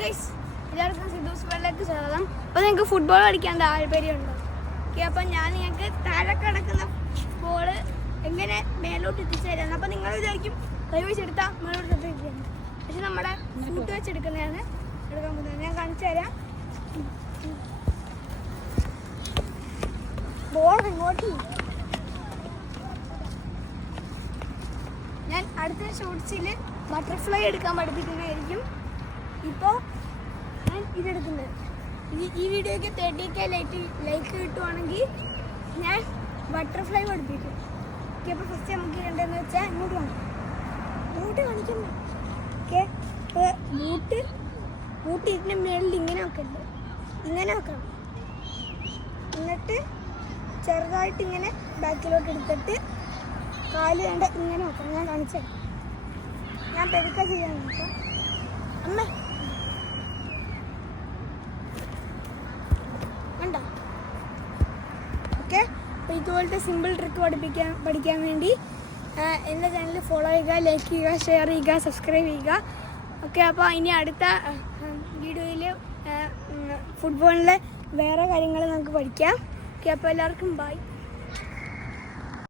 Guys എല്ലാവർക്കും സിദ്ധൂസ് വേൾഡിലേക്ക് സ്വാഗതം. അപ്പോൾ നിങ്ങൾക്ക് ഫുട്ബോൾ കളിക്കാൻ താല്പര്യമുണ്ടോ? ഓക്കെ, അപ്പം ഞാൻ നിങ്ങൾക്ക് താഴെ കിടക്കുന്ന ബോള് എങ്ങനെ മേലോട്ട് എത്തിച്ചു തരാം. അപ്പോൾ നിങ്ങൾ വിചാരിക്കും കൈ വെച്ചെടുത്താൽ മേലോട്ട് എത്തിക്കുകയാണ്. പക്ഷെ നമ്മുടെ ഫൂട്ട് വെച്ചെടുക്കുന്നതാണ് എടുക്കാൻ പോകുന്നത്. ഞാൻ കാണിച്ചു തരാം. ബോൾ ഇങ്ങോട്ട് ഞാൻ അടുത്ത ഷോർട്സിൽ ബട്ടർഫ്ലൈ എടുക്കാൻ പഠിപ്പിക്കുന്നതായിരിക്കും. ഇപ്പോൾ ഞാൻ ഇതെടുക്കുന്നത്. ഈ വീഡിയോയ്ക്ക് 30K ലൈക്ക് കിട്ടുവാണെങ്കിൽ ഞാൻ ബട്ടർഫ്ലൈ പഠിപ്പിക്കും. ഓക്കെ, അപ്പോൾ ഫസ്റ്റ് നമുക്ക് ചെയ്യേണ്ടതെന്ന് വെച്ചാൽ ഇങ്ങോട്ട് കാണിക്കുന്നു. ഓക്കെ, അപ്പോൾ ബൂട്ട് ഇതിൻ്റെ മേളിൽ ഇങ്ങനെ വെക്കരുത്, ഇങ്ങനെ വെക്കണം. എന്നിട്ട് ചെറുതായിട്ട് ഇങ്ങനെ ബാക്കിലോട്ട് എടുത്തിട്ട് കാല് വേണ്ട ഇങ്ങനെ വെക്കണം. ഞാൻ കാണിച്ചത് ഞാൻ പെരുക്ക ചെയ്യാൻ നോക്കാം. അമ്മ ഉണ്ടോ? ഓക്കെ, അപ്പോൾ ഇതുപോലത്തെ സിമ്പിൾ ട്രിക്ക് പഠിക്കാൻ വേണ്ടി എൻ്റെ ചാനൽ ഫോളോ ചെയ്യുക, ലൈക്ക് ചെയ്യുക, ഷെയർ ചെയ്യുക, സബ്സ്ക്രൈബ് ചെയ്യുക. ഓക്കെ, അപ്പോൾ ഇനി അടുത്ത വീഡിയോയിൽ ഫുട്ബോളിലെ വേറെ കാര്യങ്ങൾ നമുക്ക് പഠിക്കാം. ഓക്കെ, അപ്പോൾ എല്ലാവർക്കും ബൈ.